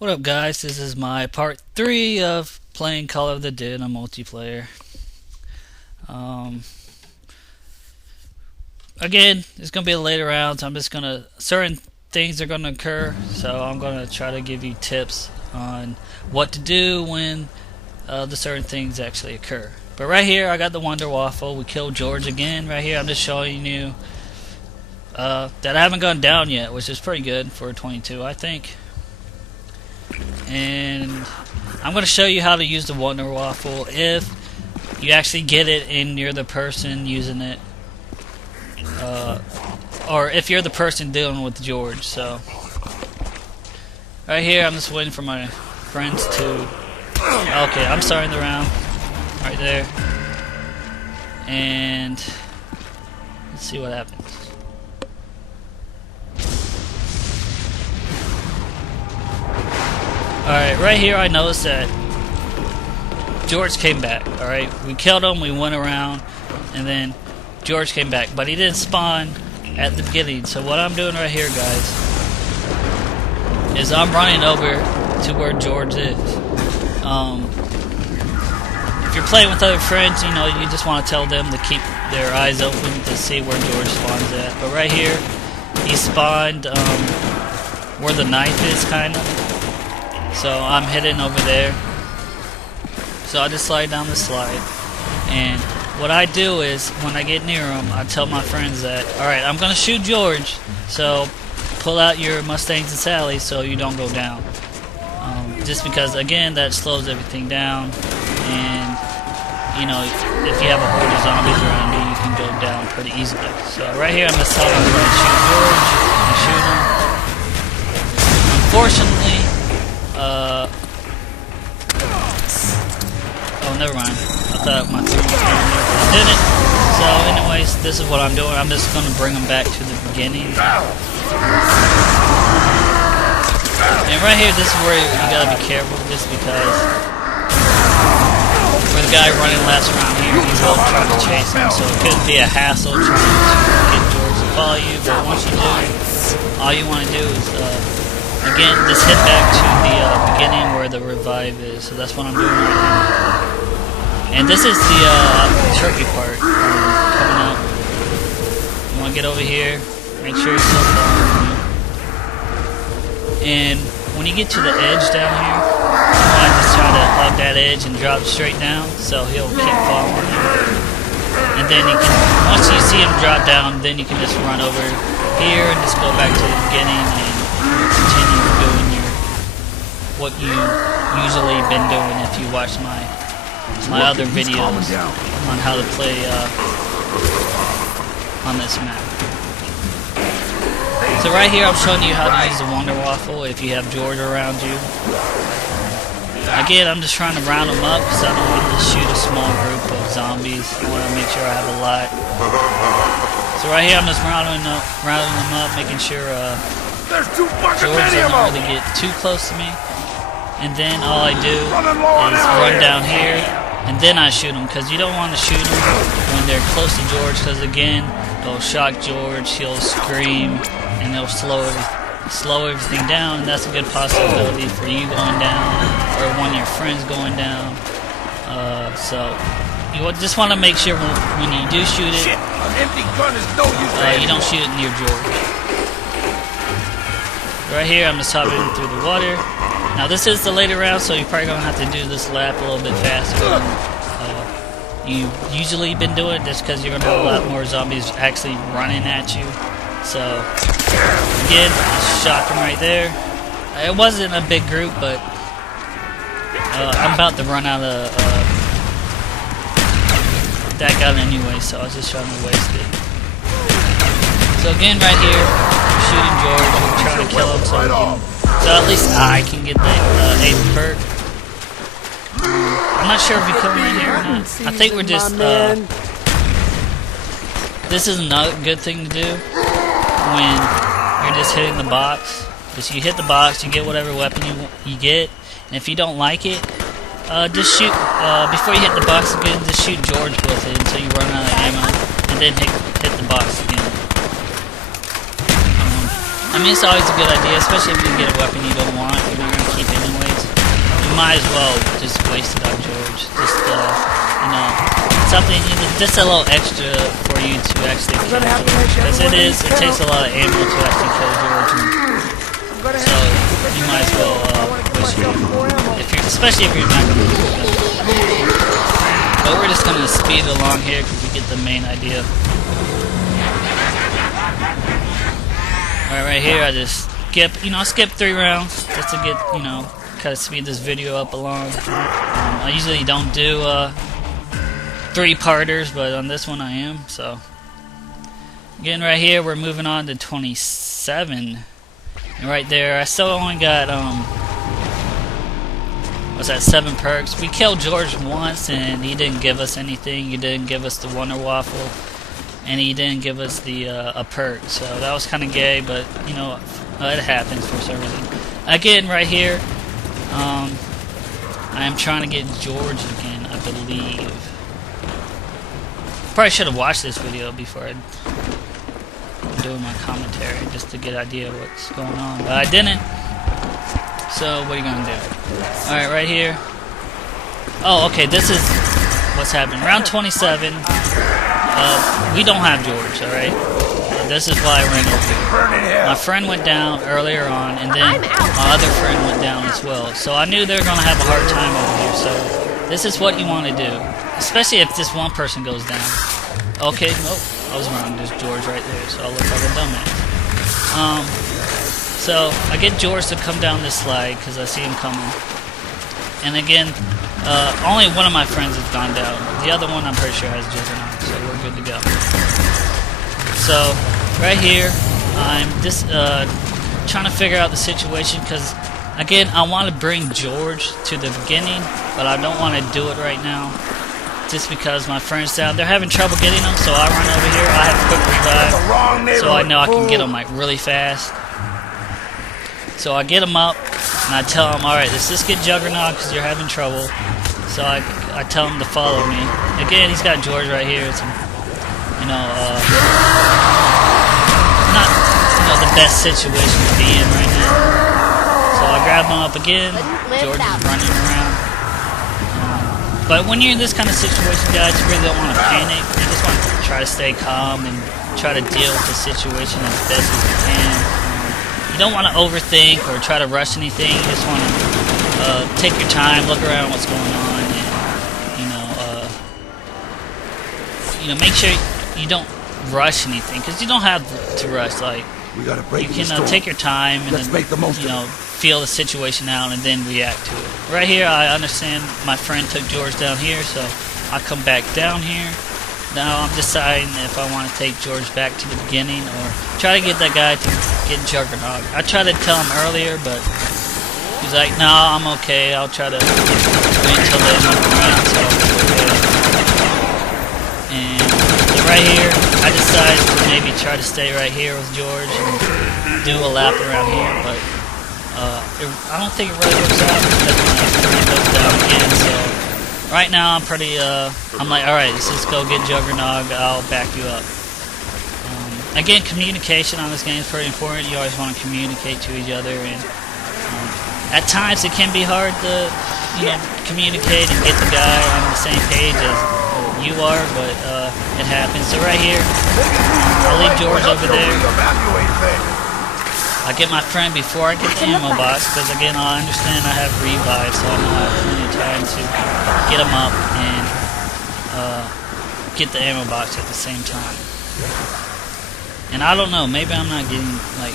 What up, guys? This is my part 3 of playing Call of the Dead on multiplayer. Um, Again, it's gonna be a later rounds. Certain things are gonna occur, so I'm gonna try to give you tips on what to do when the certain things actually occur. But right here, I got the Wonder Waffle. We killed George again. Right here, I'm just showing you that I haven't gone down yet, which is pretty good for 22, I think. And I'm going to show you how to use the Wonder Waffle if you actually get it and you're the person using it, or if you're the person dealing with George. So right here, I'm just waiting for my friends to. Okay, I'm starting the round right there, and let's see what happens. Alright, right here I noticed that George came back. Alright, we killed him, we went around, and then George came back. But he didn't spawn at the beginning. So what I'm doing right here, guys, is I'm running over to where George is. If you're playing with other friends, you know, you just want to tell them to keep their eyes open to see where George spawns at. But right here, he spawned where the knife is, kind of. So I'm heading over there. So I just slide down the slide. And what I do is, when I get near him, I tell my friends that, alright, I'm going to shoot George. So pull out your Mustangs and Sallies so you don't go down. Just because, again, that slows everything down. And, you know, if you have a horde of zombies around you, you can go down pretty easily. So right here, I'm just telling him to shoot George. And shoot him. Unfortunately, oh, never mind. I thought my food was down there, but I didn't. So, anyways, this is what I'm doing. I'm just going to bring them back to the beginning. And right here, this is where you gotta be careful, just because for the guy running laps around here, he's all trying to chase him, so it could be a hassle trying to get George to follow you. But once you do, all you want to do is again, just head back to the beginning where the revive is. So that's what I'm doing right now. And this is the turkey part coming up. You want to get over here, make sure you're so far. And when you get to the edge down here, you want to just try to hug that edge and drop straight down, so he'll keep following you. And then you can, once you see him drop down, then you can just run over here and just go back to the beginning and continue doing what you usually been doing if you watch my other videos on how to play on this map. So right here I'm showing you how to use the Wonder Waffle if you have George around you. Again, I'm just trying to round them up because I don't want to shoot a small group of zombies. I want to make sure I have a lot. So right here I'm just rounding them up, making sure George doesn't really get too close to me. And then all I do is run down here, and then I shoot them, because you don't want to shoot them when they're close to George, because again, they'll shock George, he'll scream, and they'll slow everything down, and that's a good possibility for you going down, or one of your friends going down. So you just want to make sure when you do shoot it, you don't shoot it near George. Right here, I'm just hopping through the water. Now this is the later round, so you're probably going to have to do this lap a little bit faster than you usually been doing, just because you're going to have a lot more zombies actually running at you. So, again, shot them right there. It wasn't a big group, but I'm about to run out of that gun anyway, so I was just trying to waste it. So again, right here, I'm shooting George, I'm trying to kill him so at least I can get the 8th perk. I'm not sure if we come in here or not. I think we're just, this is not a good thing to do when you're just hitting the box. Because you hit the box, you get whatever weapon you get, and if you don't like it, just shoot, before you hit the box again, just shoot George with it until you run out of ammo, and then hit the box again. I mean, it's always a good idea, especially if you get a weapon you don't want, you're not going to keep anyways. You might as well just waste it on George. Just, you know, something, just a little extra for you to actually kill George. Because it takes a lot of ammo to actually kill George. So, you might as well waste it. Especially if you're not going to use it. But we're just going to speed along here because we get the main idea. Right here, I just skip 3 rounds just to get, kind of speed this video up along. I usually don't do 3-parters, but on this one I am. So again, right here we're moving on to 27, and right there I still only got what's that, 7 perks. We killed George once, and he didn't give us anything. He didn't give us the Wonder Waffle. And he didn't give us the a perk, so that was kind of gay, but it happens for some reason. Again, right here, I am trying to get George again, I believe. Probably should have watched this video before I'm doing my commentary, just to get an idea of what's going on, but I didn't. So what are you gonna do? All right, right here. Oh, okay. This is what's happening. Round 27. We don't have George, alright? This is why I ran over here. My friend went down earlier on, and then my other friend went down as well. So I knew they were going to have a hard time over here. So this is what you want to do. Especially if just one person goes down. Okay, nope, I was wrong. There's George right there, so I'll look like a dumbass. So I get George to come down this slide, because I see him coming. And again, only one of my friends has gone down. The other one I'm pretty sure has Juggernaut, so we're good to go. So, right here, I'm just trying to figure out the situation, because, again, I want to bring George to the beginning, but I don't want to do it right now, just because my friend's down. They're having trouble getting him, so I run over here. I have quick revive, so I know I can get him like really fast. So I get him up, and I tell him, alright, let's just get Juggernaut because you're having trouble. So I tell him to follow me. Again, he's got George right here. It's, not the best situation to be in right now. So I grab him up again. George is running around. But when you're in this kind of situation, guys, you really don't want to panic. You just want to try to stay calm and try to deal with the situation as best as you can. You don't want to overthink or try to rush anything. You just want to take your time, look around what's going on, and make sure you don't rush anything, because you don't have to rush. Like, we gotta break you can take your time and then, feel the situation out and then react to it. Right here, I understand my friend took George down here, so I come back down here. Now I'm deciding if I want to take George back to the beginning or try to get that guy to get Juggernaut. I tried to tell him earlier, but he's like, no, I'm okay. I'll try to wait until they move around, so and so right here, I decided to maybe try to stay right here with George and do a lap around here, but I don't think it really works out because my friend goes down again, so right now I'm pretty, I'm like, alright, let's just go get Juggernaut, I'll back you up. Again, communication on this game is pretty important. You always want to communicate to each other, and at times it can be hard to, communicate and get the guy on the same page as you are, but it happens. So right here, I'll leave George over there. I get my friend before I get the ammo box, because again, I understand I have revive, so I know I have plenty of time to get him up and get the ammo box at the same time. And I don't know, maybe I'm not getting, like...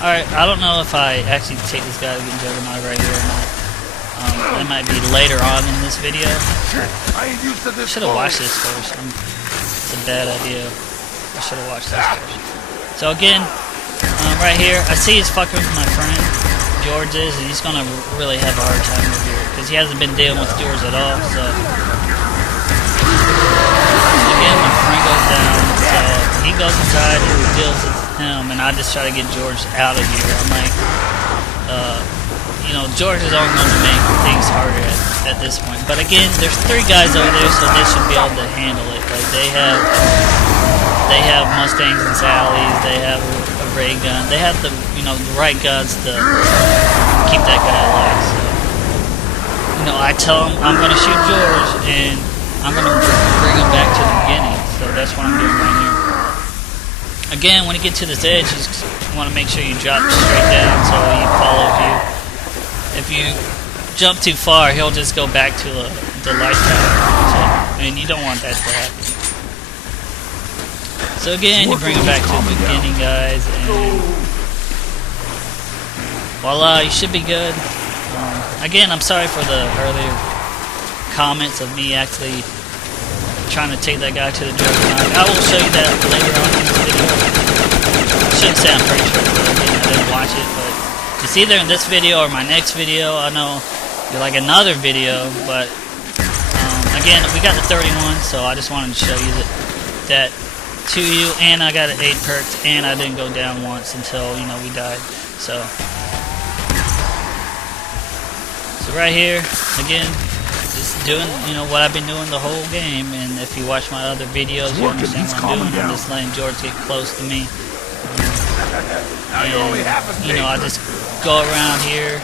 Alright, I don't know if I actually take this guy to get Juggernaut right here or not. That might be later on in this video. I should have watched this first. It's a bad idea. I should have watched this first. So again, right here, I see he's fucking with my friend, George is, and he's going to really have a hard time over here, because he hasn't been dealing with George at all, so... Again, my friend goes down, so he goes inside and deals with him, and I just try to get George out of here. I'm like, George is only going to make things harder at this point. But again, there's 3 guys over there, so they should be able to handle it. Like, they have Mustangs and Sallies, they have a ray gun. They have the the right guns to keep that guy alive. So I tell him I'm gonna shoot George and I'm gonna bring him back to the beginning. So that's what I'm doing right here. Again, when you get to this edge, you just want to make sure you drop straight down so he follows you. If you jump too far, he'll just go back to the light tower. And you don't want that to happen. So again, you bring him back to the beginning, guys, and voila, you should be good. Again, I'm sorry for the earlier comments of me actually trying to take that guy to the Juggernaut. I will show you that later on in this video. I shouldn't say I'm pretty sure, but again, I didn't watch it. But it's either in this video or my next video. I know you like another video, but again, we got the 31, so I just wanted to show you that to you. And I got 8 perks, and I didn't go down once until we died. So right here, again, just doing what I've been doing the whole game. And if you watch my other videos, you understand what I'm doing. I'm just letting George get close to me. And I just go around here,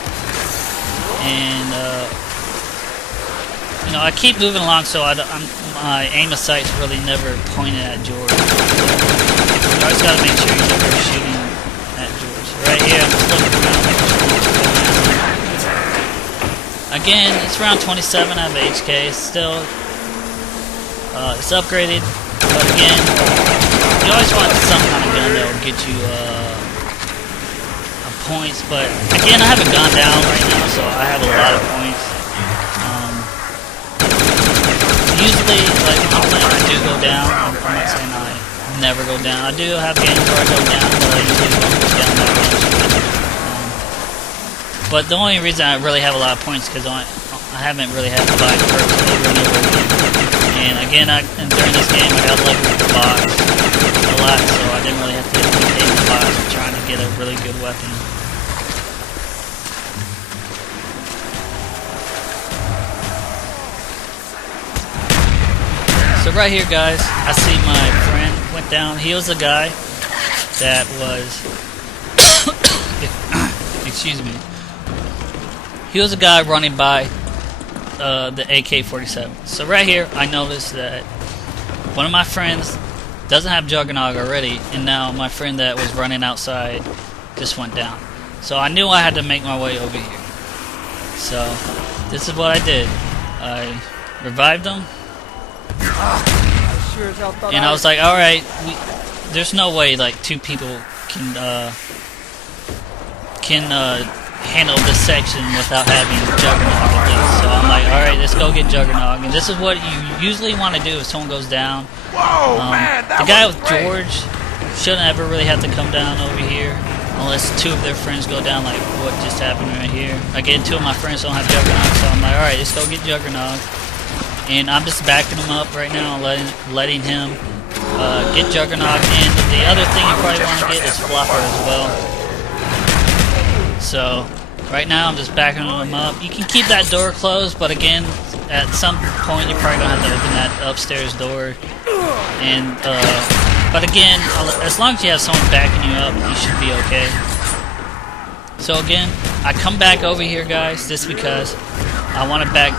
and I keep moving along, so my aim of sight's really never pointed at George. You always got to make sure you're never shooting at George. So right here, I'm just looking around, making sure George is going at me. Again, it's around 27. I have HK still. It's upgraded, but again, you always want some kind of gun that will get you points. But again, I haven't gone down right now, so I have a lot of points. Usually, like when I'm playing, I do go down. I'm not saying I never go down. I do have games where I go down, but I usually don't go down that much. But the only reason I really have a lot of points is because I haven't really had to buy perks over and over again. And again, during this game, I got lucky with the box a lot, so I didn't really have to hit the box trying to get a really good weapon. So right here, guys, I see my friend went down. He was a guy that was excuse me. He was a guy running by the AK-47. So right here, I noticed that one of my friends doesn't have Juggernaut already, and now my friend that was running outside just went down. So I knew I had to make my way over here. So this is what I did. I revived him, and I was like, all right, there's no way like 2 people can handle this section without having Juggernaut at least. So I'm like, alright, let's go get Juggernaut. And this is what you usually want to do if someone goes down. The guy with George shouldn't ever really have to come down over here unless 2 of their friends go down, like what just happened right here. Again, 2 of my friends don't have Juggernaut, so I'm like, alright, let's go get Juggernaut. And I'm just backing him up right now, letting him get Juggernaut. And the other thing you probably want to get is Flopper as well. So right now I'm just backing them up. You can keep that door closed, but again, at some point you're probably gonna have to open that upstairs door. And but again, as long as you have someone backing you up, you should be okay. So again, I come back over here, guys, just because I want to back.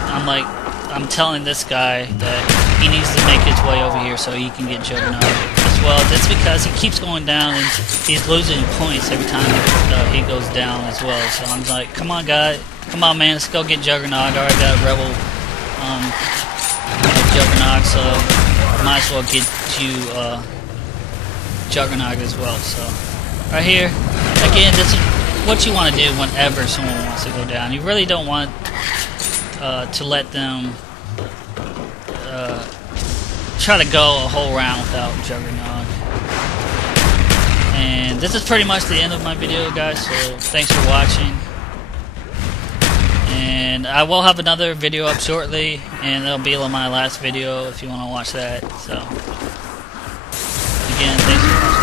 I'm telling this guy that he needs to make his way over here so he can get Juggernaut as well. That's because he keeps going down and he's losing points every time he goes down as well. So I'm like, come on, guy, come on, man, let's go get Juggernaut. I already got a Rebel Juggernaut, so might as well get you Juggernaut as well. So right here, again, this is what you want to do whenever someone wants to go down. You really don't want to let them try to go a whole round without Juggernaut. And this is pretty much the end of my video, guys, so thanks for watching. And I will have another video up shortly, and it'll be my last video if you want to watch that. So again, thanks for watching.